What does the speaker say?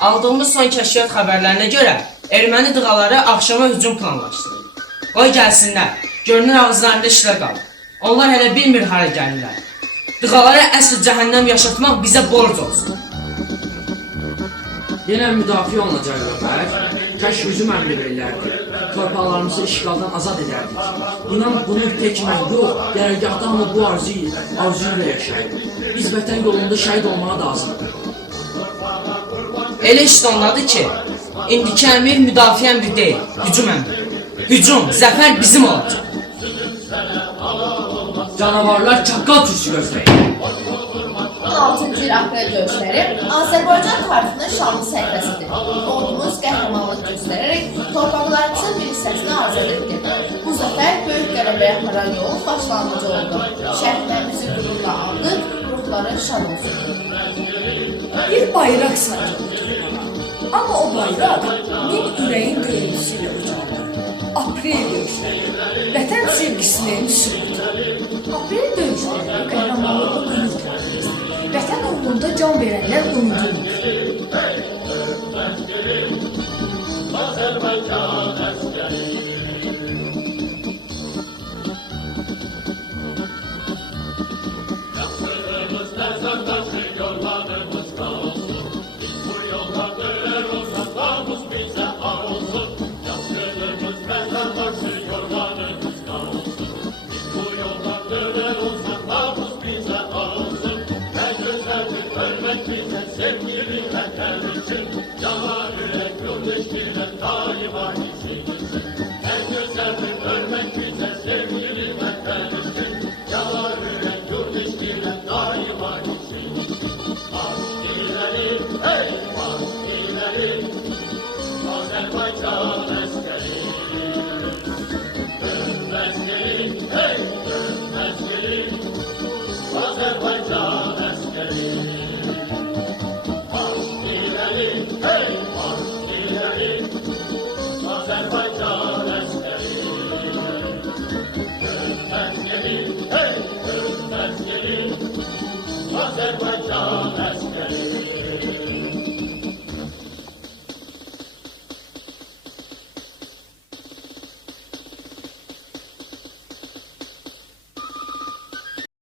Aldığımız son kəşfiyyat xəbərlərinə görə erməni dığaları axşama hücum planlaşdırır. Qoy gəlsinlər, görünür ağızlarında işlə qalır. Onlar hələ bilmir hara gəlirlər. Dığalara əsl cəhənnəm yaşatmaq bizə borc olsun. Yenə müdafiə olunacaq Ömər. Kaş hücum əmri verilərdi. Torpaqlarımızı işğaldan azad edərdik. İnan bunu tək mən yox, qərargahda hamı bu arzu ilə yaşayır. Biz vətən yolunda şəhid olmağa lazımdır. Elə işte ondadır ki, indiki əmir müdafiə əmri deyil, hücum əmri. Hücum, zəfər bizim olacaq. Canavarlar çaqqal türkü gözləyir. 16-cı il aprel döyüşləri Azərbaycan tarixinin şanlı səhifəsidir. Ordumuz qəhrəmanlıq göstərərək torpaqlarımızın bir hissəsini azad etdi. Bu zəfər böyük qələbəyə aparan yolun başlanğıcı oldu. Şəhidlərimizi qürurla andıq, ruhları şad olsun. Bir bayraq sarıldı torpağa. Amma o bayraq min ürəyin döyüntüsü ilə ucaldı. Aprel döyüşləri, vətən sevgisinin sübutu. Aprel döyüşləri qəhrəmanlıqla qürur tariximiz. Vətən uğrunda can verənlər unudulmur.